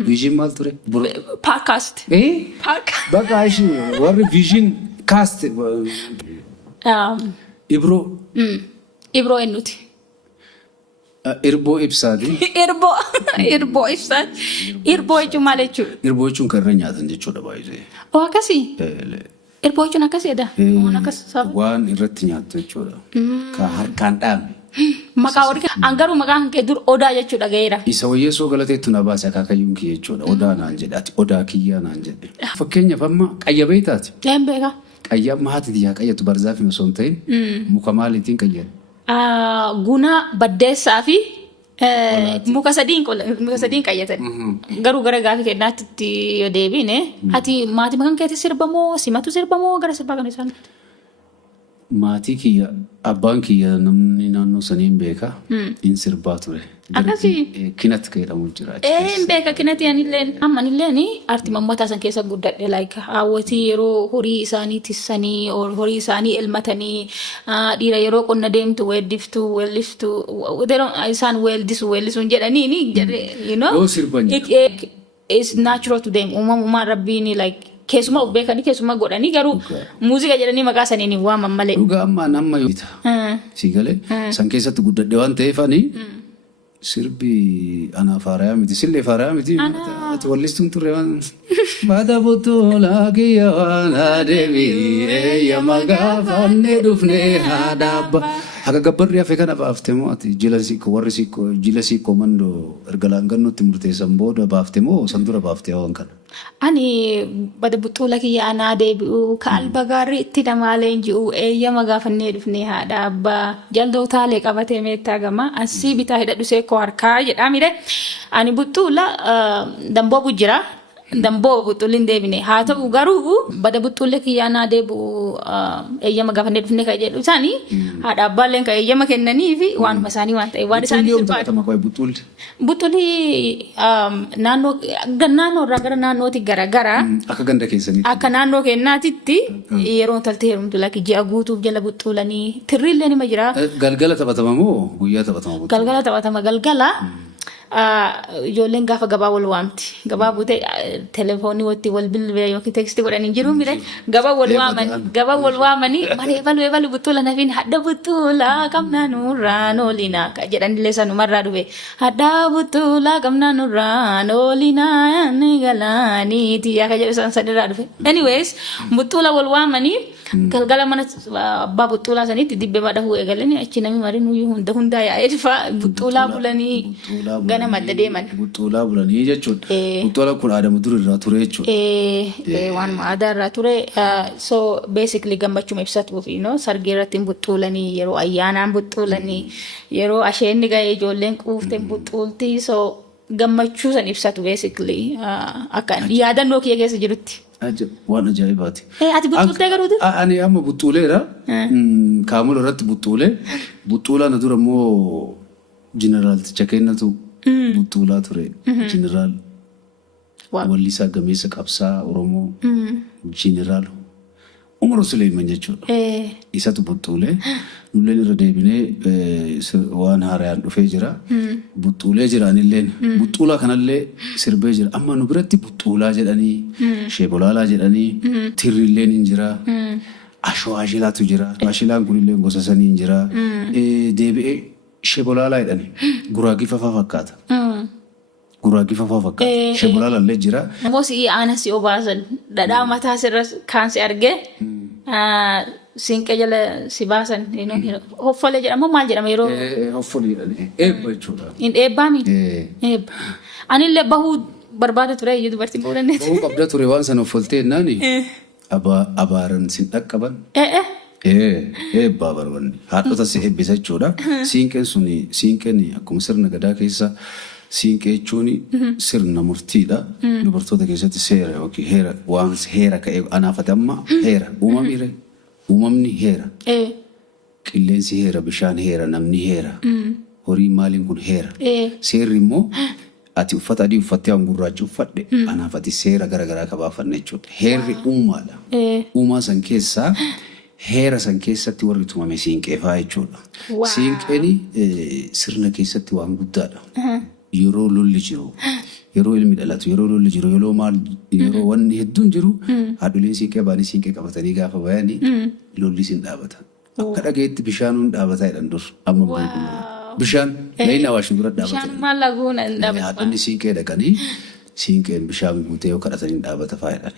Vision maal ture? Podcast. Bakka ishi warri Vision cast Ibro ennuti. Irboo ibsaati. Irboo ibsaati. Irboo jechuun maal jechuudha? Irboo jechuun kan irra nyaatan jechuudha baay'ee. Oo akkasii? Irboo jechuun akkasiidha? Waan irratti nyaatu jechuudha. Kan dhaabne. Maqaa warri angaruu maqaan kee dur odaa jechuudha gaheera. Isa wayyeessoo galateettu na baase akaakayyuun kiyya jechuudha. Odaa naan jedhaati. Odaa kiyyaa naan jedhe. Fakkeenyaaf amma qayyabee taati. Een beeka. Qayyab mahaati diyaa qayyatu barzaafi osoo hin ta'in muka maaliitiin qayyadu? Guna baddeessaa fi muka sadiin qayyatan. Garuu gara gaafii kennaatti yoo deebine ati maatii makan keetti sirbamoo simatu sirbamoo gara sirbaa kan isaan? Maatii kiyya abbaan kiyya namni naannoo saniin beeka in sirbaa ture. Akkasii kinatti jedhamu jira. Hin beeka kinatti anilleen ammanilleen arti mammataa san keessa guddadhe like hawwatii yeroo horii isaanii tissanii horii isaanii elmatanii dhiira yeroo qonna deemtu weelliftu isaan weellisuun jedhanii you know it's natural to them uumamumaan rabbiin like keessuma of beekanii keessuma godhanii garuu muuziqaa jedhanii maqaa saniin waaman malee. Dhugaa ammaan amma yoo si galee san keessatti guddadhe waan ta'eef ani sirbi ana faaraya miti sille faaraya miti ati wallistuun turre waan baada butulaa kiyya waan adeemi eeyyama gaafanne dhufne haadhaabba haga gabbarri hafe kana baafte moo ati jila siikoo mandoo ergalaan gannutti murteessan booda baafte moo san dura baafte waan kana? Ani bada butula kiyya ana deebi'u kaalba gaarri itti damaaleen ji'u eeyyama gaafannee dhufnee haadha abbaa jaldootalee qabatee meettaa gama asii bitaa hidhadhu seekoo harkaa jedhamire ani butula damboo bujjira damboo butulin deebine haa ta'u garuu bada butula kiyya ana deebi'u eeyyama gaafannee dhufnee kan jedhu isaanii haadha abbaaleen kan eeyyama kennanii fi waanuma isaanii waan ta'e waan isaanii sirbaatu. Butuli naannoo irraa gara naannooti gara akka ganda keessanii akka naannoo kennaatitti yeroo taltee heerumtu laki ji'a guutuuf jala buxxulanii tirriillee nima jira. Galgala taphatama moo guyyaa taphatama? Galgala taphatama galgala. Ijoolleen gaafa gabaa wal waamti gabaa buutee telefoonii watti wal bilbilee yookiin tekstii godhanii jiru mire gabaa wal waamanii malee balu buxxula nafiin hadda buxxula qabna nurraa noolina jedhanillee sanumarraa dhufe hadda buxxula qabna nurraa noolina ni galaanii tiyyaa ka jedhu sanirraa dhufe. Anyways buxxula wal waamanii galgala mana abbaa buxxulaa sanitti dibbee baadhahuu eegalanii achi namni marii nuyyuu hundaa yaa'ee dhufa buxxulaa bulanii ganama adda deeman. Buxxulaa bulanii jechuudha. Buxxula kun aadamu dur irraa ture jechuudha. Waan aadaa irraa ture so basically gammachuma ibsatuuf sargii irratti buxxulanii yeroo ayyaanaan buxxulanii yeroo asheenni ga'ee ijoolleen quufte buxxultii so gammachuu san ibsatu basically akka yaadannoo kiyya keessa jirutti. Waan ajaa'ibaati. Ati buxxultee garuuti? Ani amma buxxuleera. Kaamula irratti buxxulaa na dura immoo jeneraalticha kennatu buxxulaa ture. Jeneraal Wallisaa Gameessa Qabsaa Oromoo jeneraal Umar Suleeman jechuudha. Isatu buxxulee nulleen irra deebinee waan haaraan dhufee jira. Buxxulee jiraanilleen buxxulaa kanallee sirbee jira. Amma nu biratti buxxulaa jedhanii sheebolaalaa jedhanii tirrilleen hin jira. Ashwaashilaatu jira. Ashwaashilaan kunillee gosa sanii hin jira. Deebi'ee sheebolaalaa jedhani guraagii fafaa fakkaata. Guraagii fafaa fakkaata. Sheebolaalaa illee jira. Namoota aanaa si obaasan dhadhaa mataa sirra kaansi argee siinqee jala si baasan hoffolee jedhama maal jedhama yeroo hoffolee jedhani eebba jechuudha. Hin eebbaami? Eebba. Anillee bahuu barbaada ture iyyuu dubartiin bahuu dandeetti. Bahuu qabda ture waan sana hoffoltee ennaani abaaran sin dhaqqaban. Eebbaa barbaanne haadhota si eebbisa jechuudha. Siinqeen akkuma sirna gadaa keessa siinqee jechuun sirna murtiidha. Dubartoota keessatti seera yookiin heera waan heera ka'e anaafate amma heera uumamni heera. Qilleensi heera bishaan heera namni heera horii maaliin kun heera. Seerri immoo ati uffata adii uffattee waan gurraacha uffadhe anaafati seera garaagaraa qabaafanne jechuudha. Heerri uumaadha. Uumaa san keessaa heera san keessatti warri tumame siinqeefaa jechuudha. Siinqeen sirna keessatti waan guddaadha. Yeroo lolli jiru yeroo ilmi dhalatu yeroo lolli jiru yeroo maal yeroo wanni hedduun jiru haadholiin siinqee baanii siinqee qabatanii gaafa bayanii lolli siin dhaabata. Akka dhageetti bishaanuun dhaabataa jedhan dur amma bishaan leeyina Awaash dura dhaabata. Bishaan maal laguun dhaabata. Haadhonni siinqee dhaqanii siinqeen bishaan guutee yoo kadhatanii dhaabata faayidhaan.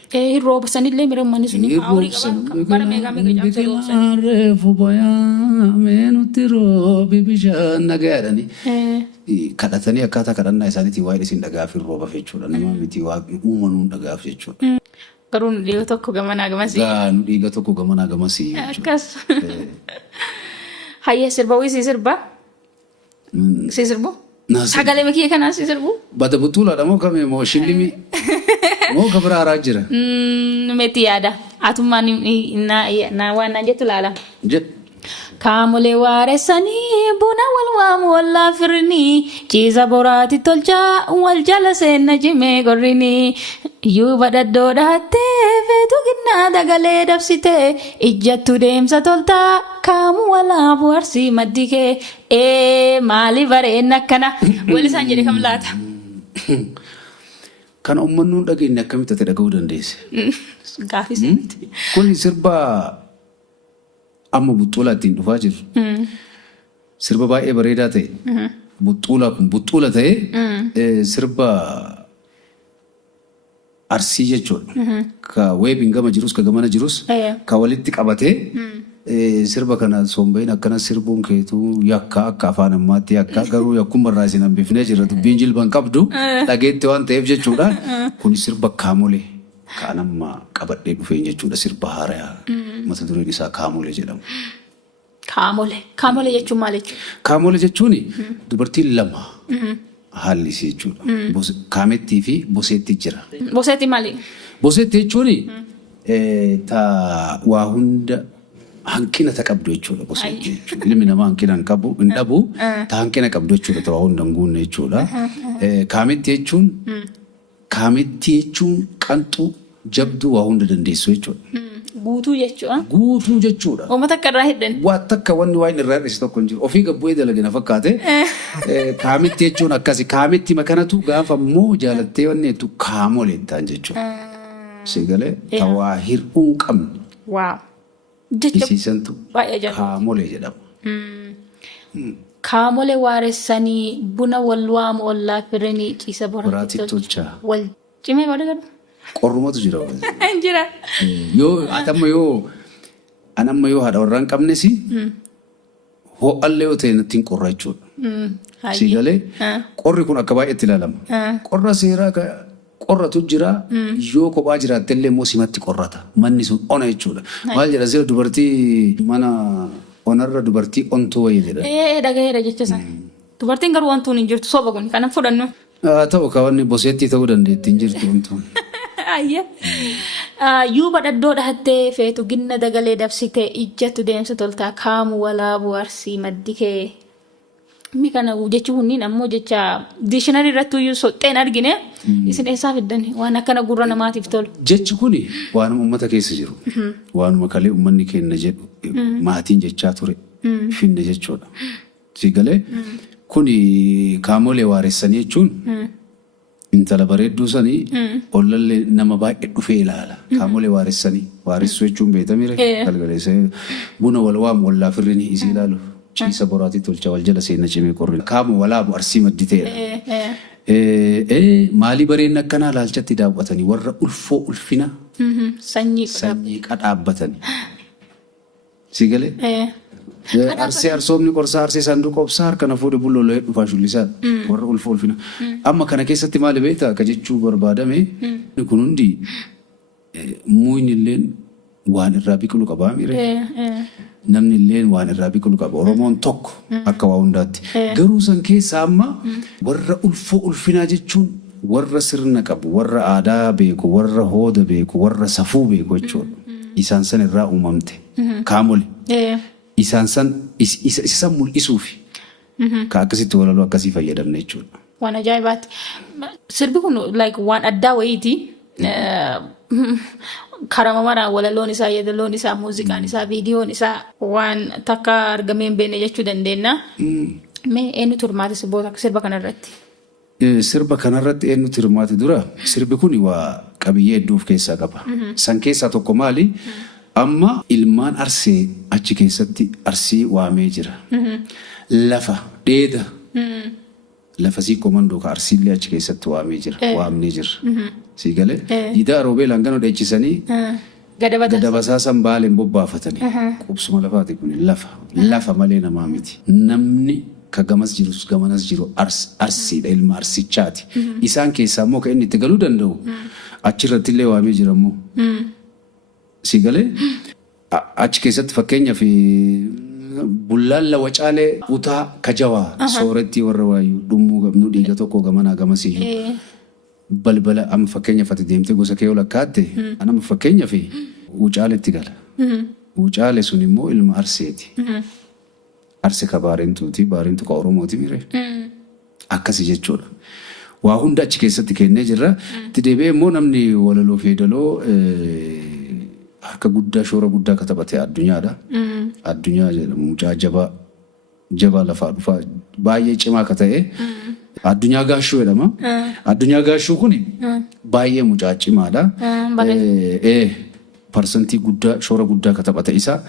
Rooba sanillee mira manni sun awurii qaban bara meeqa jaamsa roobsan. Reefu bayaa meenutti roobi bishaan nagaadhani. Kadhatanii akkaataa kadhannaa isaaniitiin waa'ee isin dhagaaf hin rooba jechuudha. Nama miti waaqni uumanuun dhagaaf jechuudha. Garuu nu dhiiga tokko gamanaa gamasii. Nu dhiiga tokko gamanaa gamasii. Akkas. Hayyee sirba wayii sii sirba? Sii sirbu? Sagalee makiyya kanaa sii sirbu? Bata butuulaadha moo kamee moo shillimii? Moo kabira haaraa jira? Meetti yaada. Atummaan waan naan jettu laala. Jedhu. Kaamolee waaressanii buna wal waamu wallaa firnii ciisa boraati tolchaa wal jala seenna jimee gorrinii yuuba dhaddoo dhahattee feetu ginnaa dagalee dabsitee ijjattu deemsa toltaa kaamu walaabu arsii maddikee maali bareen akkana wal isaan jedhe kam laata? Kan uummannuun dhageenye akkamitti ati dhaga'uu dandeesse? Gaafii seeniti. Kun sirba amma buxuula ittiin dhufaa jiru. Sirba baay'ee bareedaa ta'e. Buxuula kun buxuula ta'e sirba arsii jechuudha. Ka weebiin gama jirus ka gamana jirus ka walitti qabatee sirba kana sombayin akkana sirbuun keetuu yakka akka afaan ammaatti yakka garuu yakkumarraa isin hambifnee jira dubbiin jilban qabdu dhageetti waan ta'eef jechuudha. Kun sirba kaamolee. Kan amma qabadhee dhufeen jechuudha sirba haaraa mata dureen isaa kaamolee jedhamu. Kaamolee jechuun maal jechuudha? Kaamolee jechuun dubartiin lama haalli isii jechuudha. Kaamettii fi boseetti jira. Boseetti maali? Boseetti jechuun waa hunda hanqina ta qabdu jechuudha boseetti jechuudha. Ilmi namaa hanqina hin qabu hin dhabu ta hanqina qabdu jechuudha ta waa hunda hin guunne jechuudha. Kaamettii jechuun qanxuu jabduu waa hunda dandeessu jechuudha. Guutuu jechuudha. Guutuu jechuudha. Uummata akka irraa hidhan. Waa takka wanni waa inni irraa hir'ise tokko hin jiru. Ofii gabbu'ee dalagina fakkaate. Kaametti jechuun akkasi. Kaametti makanatu gaafa immoo jaalattee wanni jettu kaamolee ta'an jechuudha. Sigalee tawaa hir'uu hin qabne. Waaw. Isiisantu kaamolee jedhama. Kaamolee waaressanii buna wal waamu ollaa firanii ciisa boraatti tolchaa. Wal cimee baaduu gadhu. Qorrumatu jira. Jira. Yoo anamma yoo haadha warraa hin qabnes ho'allee yoo ta'e natti hin qorra jechuudha. Sigalee qorri kun akka baay'eetti ilaalama. Qorra seeraa qorratu jira yoo kophaa jiraattellee immoo simatti qorrata. Manni sun ona jechuudha. Maal jedha sira dubartii mana onarra dubartii ontuu wayii jedha. Dhagaheera jecha sana. Dubartiin garuu wantuun hin jirtu soba kun kanan fudhannu. Ta'u kawanni boseetti ta'uu dandeetti hin jirtu wantuun. Yuuba dhaddoo dhahattee feetu ginna dagalee dabsitee ijjattu deemsa toltaa kaamu walaabuu arsii maddikee. Mi kana jechuun hunniin ammoo jecha diishinarii irratti iyyuu soxxeen argine isin eessaa fiddani waan akkana gurra namaatiif tolu. Jechi kuni waanuma uummata keessa jiru. Waanuma kalee uummanni kenna jedhu maatiin jechaa ture finne jechuudha. Sigalee kuni kaamolee waaressanii jechuun intala bareedduu sanii ollallee nama baay'ee dhufee ilaala. Kaamolee waaressanii waaressuu jechuun beekamire galgaleessee buna wal waamu wallaa firrini isii ilaalu. Ciisa boraatti tolcha wal jala seenna cimee qorri. Kaamu walaabu arsii madditeedha. Maalii bareen akkanaa laalchatti daawwatanii warra ulfoo ulfina sanyii qadhaabbatanii. Sigalee? Arsee arsoomni qorsaa arsee sanduuqa obsaa harkana fuudhe bulloolee dhufaa shullisaa warra ulfoo ulfina. Amma kana keessatti maali beektaa akka jechuu barbaadame kun hundi muuyni illee waan irraa biqilu qabaa mire. Namni illee waan irraa biqilu qaba. Oromoon tokko akka waa hundaatti. Garuu san keessa amma warra ulfoo ulfinaa jechuun warra sirna qabu, warra aadaa beeku, warra hooda beeku, warra safuu beeku jechuudha. Isaan san irraa uumamte. Kaamole. Isaan san isa mul'isuufi. Ka akkasitti walaloo akkasii fayyadamne jechuudha. Waan ajaa'ibaatti. Sirbi kun waan addaa wayiiti. Karama mara walaloon isaa yeedaloon isaa muuziqaan isaa viidiyoon isaa waan takka argamee hin beekne jechuu dandeenya. Mee eenyu turmaati sirba kanarratti? Sirba kanarratti eenyutu hirmaate dura sirbi kun waa qabiyyee hedduu of keessaa qaba. San keessaa tokko maali? Amma ilmaan Arsee achi keessatti Arsii waamee jira. Lafa dheeda. Lafa sii komandoo ka Arsiillee achi keessatti waamee jira. Waamnee jira. Sii galee Yidaa Roobee Laangano dheechisanii gadabasaasan baaleen bobbaafatanii. Qubsuma lafaati kun lafa malee namaa miti. Namni ka gamas jirus gamanas jiru Arsiidha, ilma Arsichaati. Isaan keessaa immoo ka inni itti galuu danda'u achirratti illee waamee jira immoo. Sii galee achi keessatti fakkeenyaaf bullaalla wacaalee utaa kajawaa sooretti warra waayyuu dhummuu qabnu dhiiga tokko gamanaa gamasiyyuu. Balbala amma fakkeenyaaf ati deemtee gosa kee yoo lakkaatte anama fakkeenyaaf wucaaleetti gala. Wucaale sun immoo ilma Arseeti. Arse ka baarentuuti, baarentu ka Oromooti mire. Akkasi jechuudha. Waa hunda achi keessatti kennee jirra. Itti deebi'ee immoo namni walaloo fi yeedaloo harka guddaa shoora guddaa ka taphate addunyaadha. Addunyaa jedhamu mucaa jabaa lafaa dhufaa baay'ee cimaa ka ta'e addunyaa gaashuu jedhama. Addunyaa gaashuu kun baay'ee mucaa cimaadha. Parsantii guddaa shoora guddaa ka taphate isa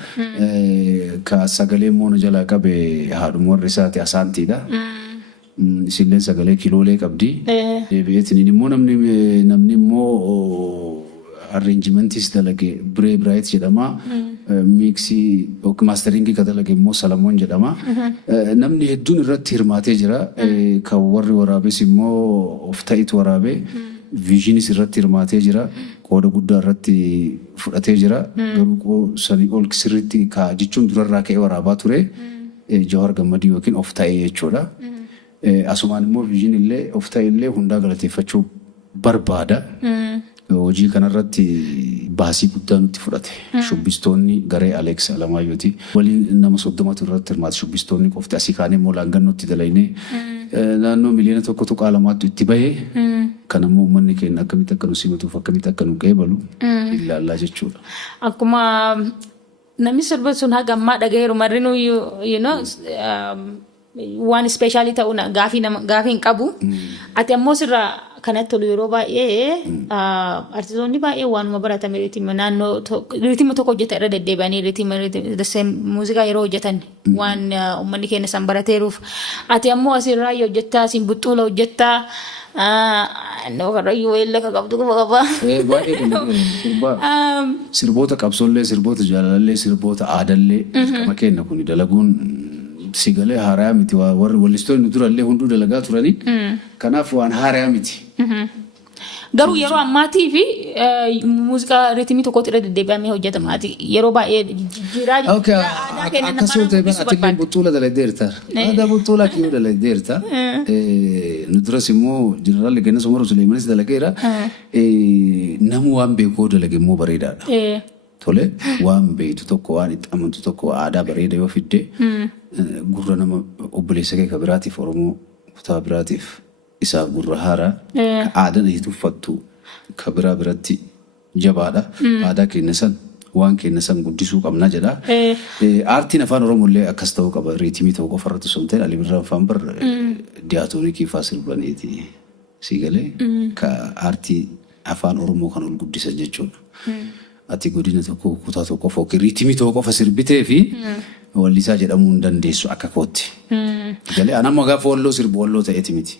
ka sagalee moona jalaa qabe haadhuma warra isaati Asaantiidha. Isilleen sagalee kiloolee qabdi. Deebi'eetiin immoo namni immoo arrangementis dalage Biree Biraayit jedhama. Miiksii maasteringii ka dalage immoo Salamoon jedhama. Namni hedduun irratti hirmaatee jira. Ka warri waraabes immoo of ta'itu waraabee viizhinis irratti hirmaatee jira. Qooda guddaa irratti fudhatee jira. Garuu sanii ol sirriitti ka jechuun durarraa ka'ee waraabaa ture. Jawhar Gammadii yookiin of ta'ee jechuudha. Asumaan immoo viizhin illee of ta'e illee hundaa galateeffachuu barbaada. Hojii kanarratti baasii guddaa nutti fudhate. Shubbistoonni garee Aleeks Alamaayooti. Waliin nama 30 irratti hirmaate shubbistoonni qofti asii kaanee immoo laangannootti dalaynee naannoo miliyoona tokkotu qaalamaatti itti bahee kan ammoo uummanni keenya akkamitti akka nu simatuuf akkamitti akka nu qeebalu ilaallaa jechuudha. Akkuma namni sirba sun haga ammaa dhagayeeru marrinuu waan ispeeshaalii ta'uun gaafiin qabu. Ati ammoo sirra kanatti tolu yeroo baay'ee artistoonni baay'ee waanuma baratame naannoo riitima tokko hojjeta irra deddeebi'anii riitima muuziqaa yeroo hojjetan waan uummanni keenya san barateeruuf. Ati ammoo asirraa hojjettaa, asiin buxxuula hojjettaa. Karrayyuu wayii lafa qabdu qaba. Sirboota qabsollee, sirboota jaalallee, sirboota aadallee qama kenna kun dalaguun sigalee haaraa miti. Warri wallistoonni durallee hunduu dalagaa turanii. Kanaaf waan haaraa miti. Garuu yeroo ammaatii fi muuziqaa riitimii tokkotti irra deddeebi'amee hojjetamaati. Yeroo baay'ee jiraa akkasuma ta'e ati buxxuula dalagdeerta. Aadaa buxxuulaa kiyyoo dalagdeerta. Nu duras immoo Jeneraal Gannas Umar Suleymanis dalageera. Namu waan beekoo dalage immoo bareedaadha. Tole waan beektu tokko waan itti amantu tokko aadaa bareeda yoo fidde gurra nama obboleessa kee ka biraatiif Oromoo kutaa biraatiif isaaf gurra haaraa aadaan itti uffattu ka biratti jabaadha. Aadaa keenya san waan keenya san guddisuu qabna jedha. Aartiin afaan Oromollee akkas ta'uu qaba. Riitimii ta'uu qofa irratti osoo hin ta'in Ali Birraa afaan bar diyaatoonikii fa'aa sirbaniiti. Sii galee ka aartii afaan Oromoo kan ol guddisan jechuudha. Ati godina tokko kutaa tokko fookii riitimii ta'uu qofa sirbitee fi wallisaa jedhamuu hin dandeessu akka kootti. Galee anamma gaafa walloo sirbu walloo ta'eeti miti.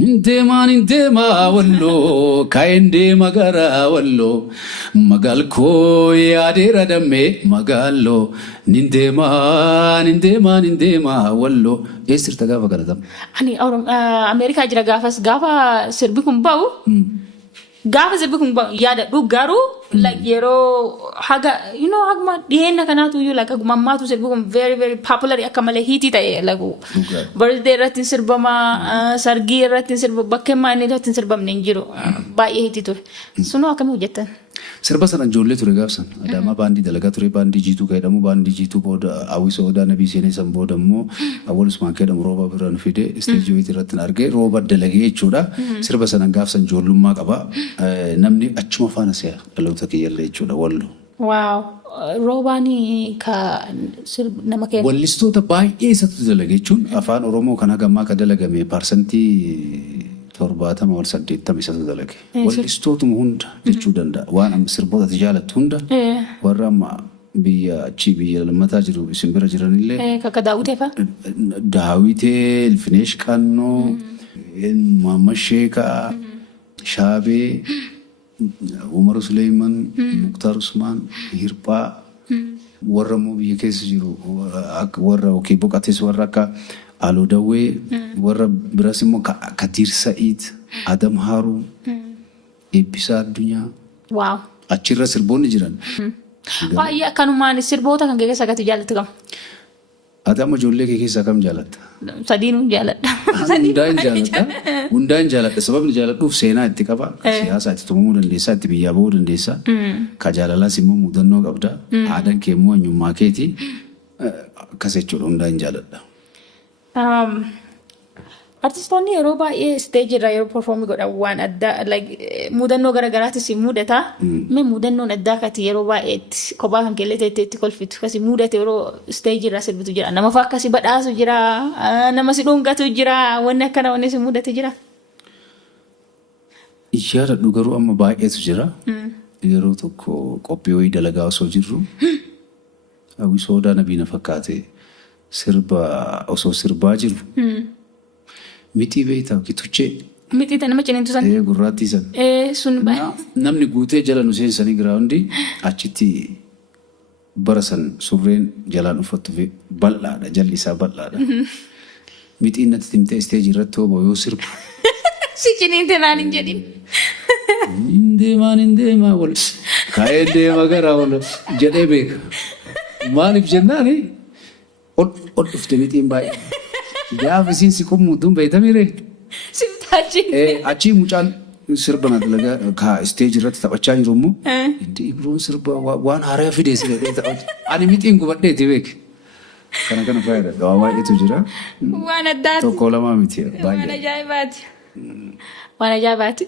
Nindeemaa walloo kaa'een deema gara walloo magaal koo yaadeera dammee magaaloo nindeemaa walloo eessirta gaafa galatama. Ani Ameerikaa jira gaafas gaafa sirbi kun ba'u. Gaafa sirbi kun yaadadhu garuu yeroo haga haguma dhiyeenya kanaatu iyyuu mammaatu sirbi kun very very popular akka malee hiitii ta'e birthday irratti sirbama sargii irratti sirba bakka inni irratti sirbamne hin jiru baay'ee hiitii ture. Sunoo akkamii hojjettan? Sirba sana ijoollee ture gaafsan. Adaamaa baandii dalagaa ture baandii jiituu jedhamu baandii jiituu booda Awwisoo Odaa Nabii Seenee san booda immoo Awwal Usmaan jedhamu rooba biraan fide isteejii wayitii irratti argee rooba dalagee jechuudha. Sirba sana gaafsan ijoollummaa qaba. Namni achuma faana se'a dhaloota kiyyallee jechuudha wallo. Waaw. Roobaani ka nama keenya. Wallistoota baay'ee isatu dalage jechuun afaan Oromoo kana gammaa ka dalagame parsantii torbaatama wal 80 isatu dalage. Wallistootuma hunda jechuu danda'a. Waan amma sirboota ati jaalattu hunda warra amma biyya achii biyya lammataa jiru isin bira jiranillee. Kakka Daawitee fa'a? Daawitee, Ilfineesh Qannoo, Maamma Sheekaa, Shaabee, Umar Suleyman, Muktaar Usmaan, Hirphaa. Warra immoo biyya keessa jiru warra boqates warra akka Aloo Dawwee warra biras immoo Katiir Sa'iid, Adam Haaruu, Eebbisaa Addunyaa. Waaw. Achirra sirboonni jiran. Baay'ee akkanumaan sirboota kan keessa akkati jaallattu qaba. Adama ijoollee kee keessaa kam jaalatta? Sadiinuu jaalladha. Hundaan jaaladha. Hundaan jaaladha. Sababni jaaladhuuf seenaa itti qaba. Siyaasa itti tumamuu dandeessaa, itti biyyaa bahuu dandeessaa. Ka jaalalaas immoo mudannoo qabda. Aadaan kee immoo eenyummaa keeti. Akkas jechuudha hundaan jaaladha. Artistoonni yeroo baay'ee stage irraa yeroo perform godhan waan addaa mudannoo garaagaraatis mudata. Mee mudannoon addaa kati yeroo baay'eetti kophaa kan keellee itti kolfitu kasi mudate yeroo stage irraa sirbitu jira. Nama fa'aa akkasii badhaasu jira. Nama si dhungatu jira. Wanni akkana wanni si mudate jira. Yaadadhu garuu amma baay'eetu jira. Yeroo tokko qophii wayii dalagaa osoo jirru hawwi soodaa nabiina fakkaate sirba osoo sirbaa jiru. Miti beektaa kituchee. Miti tan nama ciniintu san. Gurraattii san. Sun baay'ee. Namni guutee jala nu seensanii giraawundi achitti bara san surreen jalaan uffattu fi bal'aadha jalli isaa bal'aadha. Miti natti timtee isteejii irratti hooboo yoo sirbu. Si ciniinte naan hin jedhin. Hindeemaa wal kaa'ee deema gara wal jedhee beeka. Maaliif jennaani? Ol dhufte mitiin baay'ee. Gaafa isiin si kummuutuun beektamiree? Sibtaachi. Achii mucaan sirba na dalagaa ka isteejii irratti taphachaa jiru immoo itti ibroon sirba waan haaraa fidee si dhaqee taphachaa. Ani mitiin gubadheeti beek. Kana fayyada. Waa baay'eetu jira. Waan addaati. Tokko lamaa miti baay'ee. Waan ajaa'ibaati. Waan ajaa'ibaati.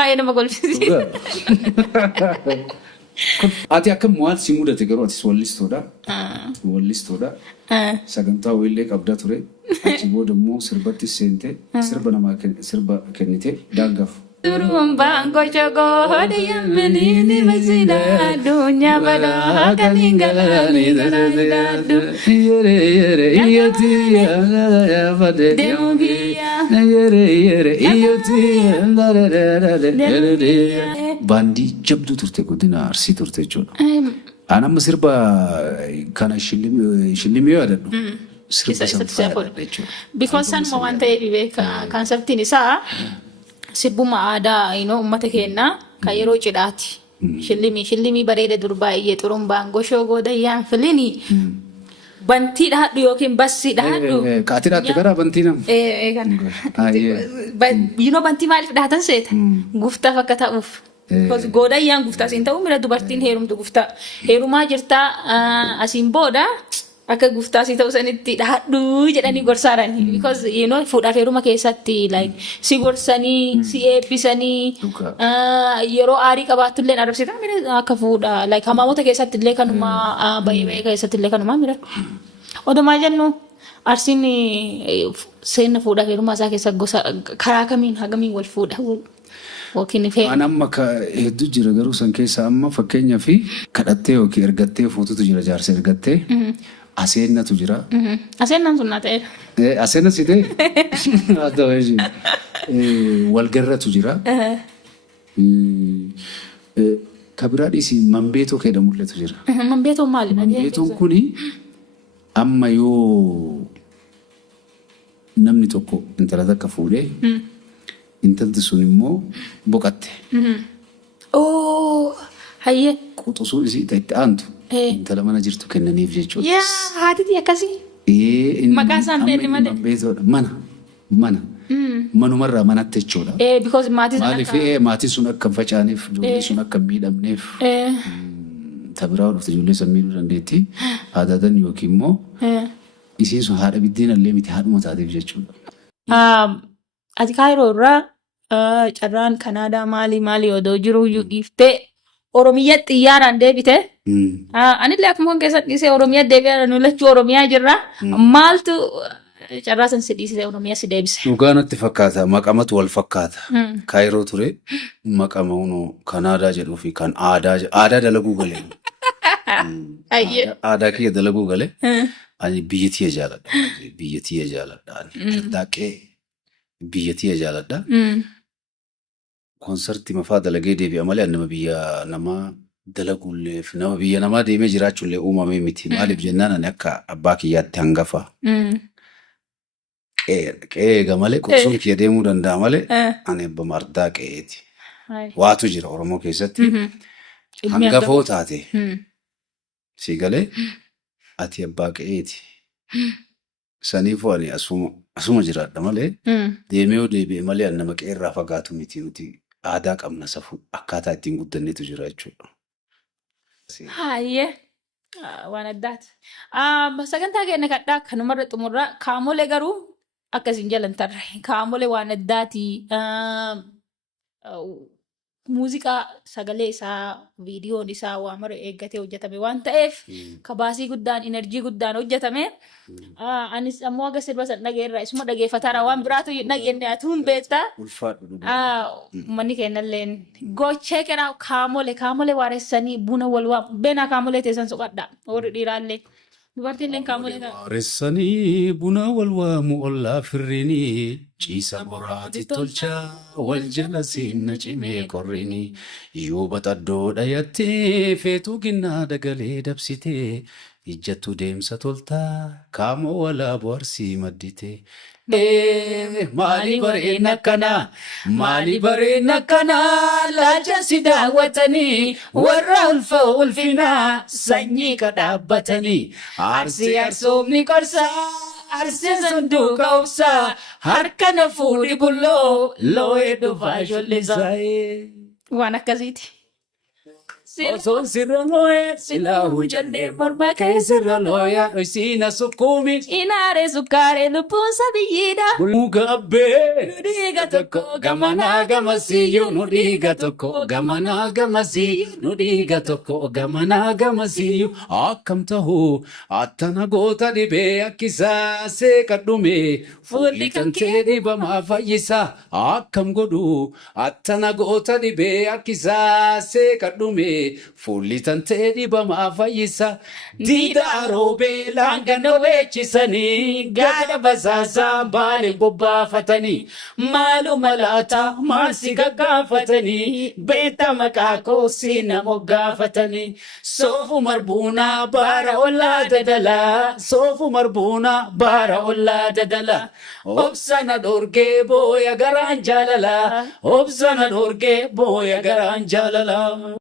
Baay'ee nama kolfisiisa. Ati akkam waan si mudate garuu atis wallistoodha. Wallistoodha. Sagantaa wayiillee qabda ture. Achi booda immoo sirbatti seentee sirba namaa sirba kennitee daangaaf. Durun baangoo chokoo hoda yammanii masila addunyaa balaa kan hin galaanii galaadhu. Yere iyyoti yaafade deemuugiyaa. Yere iyyoti yaafade. Baandii jabduu turte godina Arsii turte jechuudha. Aan amma sirba kana shillimii yaadadhu. Sirba sanfaadha jechuudha. Because sanuma waan ta'eef beeka kaanseptiin isaa sirbuma aadaa uummata keenyaa kan yeroo cidhaati. Shillimii bareeda durbaay'ee xurumbaan goshoo goodayyaan filini. Bantii dhaadhu yookiin bassi dhaadhu. Kaati dhaadhu gara bantii nama. Bantii maaliif dhaatan seeta? Guftaaf akka ta'uuf. Goodayyaan guftaa asiin ta'uu mira dubartiin heerumtu guftaa. Heerumaa jirtaa asiin booda akka guftaa asii ta'uu sanitti dhaadhu jedhanii gorsaadhaan. Because fuudhaaf heeruma keessatti si gorsanii, si eebbisanii yeroo aarii qabaattu illee arrabsitaa mira akka fuudha. Hamaamota keessatti illee kanuma baay'ee keessatti illee kanuma mira. Odumaa jennu Arsiin seenna fuudhaaf heerumaa isaa keessa gosa karaa kamiin hagamiin wal fuudha. Waan amma hedduu jira garuu san keessa amma fakkeenyaa fi kadhattee yookiin ergattee fuututu jira jaarsa ergattee aseennatu jira. Aseennaan sun naa ta'eera. Aseenna si ta'e? Walgarratu jira. Kabiraa dhiisii mambeetoo keedha mul'atu jira. Mambeetoon maali? Mambeetoon kuni amma yoo namni tokko intala takka fuudhee intalti sun immoo boqatte. Hayyee. Quxisuu isii itti aantu intala mana jirtu kennaniif jechuudha. Haatitii akkasii. Maqaa isaan beekne malee. Mana. Manumarraa manatti jechuudha. Because maatiin maaliif maatiin sun akka hin facaaneef ijoollee sun akka hin miidhamneef tabiraa dhufte ijoollee san miidhuu dandeetti. Aadaadan yookiin immoo isiin sun haadha biddeena illee miti haadhuma taateef jechuudha. Ati Kaayiroo irraa carraan Kanaadaa maali odoo jiru dhiiftee Oromiyaa xiyyaaraan deebite. Anillee akkuma keessatti dhiisee Oromiyaa deebi'aa nu lachuu Oromiyaa jirra. Maaltu carraasan si dhiisise Oromiyaa si deebise. Dhugaa natti fakkaata maqamatu wal fakkaata. Kaayiroo ture maqama kan aadaa jedhuu fi kan aadaa dalaguu galee. Aadaa kiyya dalaguu galee. Ani biyya tiyya jaaladha. Biyya tiyya jaaladha. Daaqee biyya tiyya jaaladha. Konsertii mafaa dalagee deebi'a malee nama biyya namaa dalaguulleef nama biyya namaa deemee jiraachuullee uumamee miti. Maaliif jennaan ani akka abbaa kiyyaatti hangafa. Qe'ee malee qubsuun kiyya deemuu danda'a malee ani abba mardaa qe'eeti. Waatu jira Oromoo keessatti. Hangafoo taate. Si galee ati abbaa qe'eeti. Saniifuu ani asuma jiraadha malee deemee deebi'e malee ani nama qe'eerraa fagaatu miti nuti aadaa qabna safuu akkaataa ittiin guddanneetu jira jechuudha. Hayyee waan addaati. Sagantaa keenya kadhaa kanumarra xumurraa kaamolee garuu akkasiin jalan tarre kaamolee waan addaati. Muuziqaa sagalee isaa viidiyoon isaa waan mara eeggatee hojjetame waan ta'eef kabaasii guddaan enerjii guddaan hojjetame. Anis ammoo aga sirba san dhageerra isuma dhageeffataara waan biraatu dhageenye atuun beektaa. Manni kennalleen gochee kenaa kaamolee waaressanii buna wal waamu beenaa kaamolee teessan soqadha warri dhiiraallee. Dubartiilleen kaamolee waaressanii buna wal waamu ollaa firrinii ciisa boraati tolchaa wal jala siinna cimee korrinii yoo baxaddoo dhayattee feetuu ginnaa dagalee dabsitee ijjattu deemsa toltaa kaamoo walaa boharsii madditee. Maali bareedna akkanaa maali bareedna akkanaa laaja si daawwatanii warra ulfa ulfinaa sanyii kadhaabbatanii arsii arsoomni qorsaa arsii sanduuqa obsaa harka na fuudhi bulloo loo'ee dhufaa ijoollesaa. Waan akkasiiti. Osoo sirra looyaa silaa hojjannee morma kee sirra looyaa dhoysiina sukkuumi. Inaaree sukkaaree lubbuun sabiyyiidha. Muka abbee nu dhiiga tokko gamanaa gamasiyyuu nu dhiiga tokko gamanaa gamasiyyuu nu dhiiga tokko gamanaa gamasiyyuu akkam ta'uu attana goota dhibee akkisaa seeqadhume fuulli kan kee dhibamaa fayyisa akkam godhu attana goota dhibee akkisaa seeqadhume. Fulli tantee dhibamaa fayyisa diidaa roobee laangana weechisanii gaala basaasaa baalee bobbaafatanii maaluma laata maasi gaggaafatanii beeta maqaa koosii nama gaafatanii soofu marbuunaa baara ollaa dadalaa soofu marbuunaa baara ollaa dadalaa obsana dhorgee booya garaan jaalalaa obsana dhorgee booya garaan jaalalaa.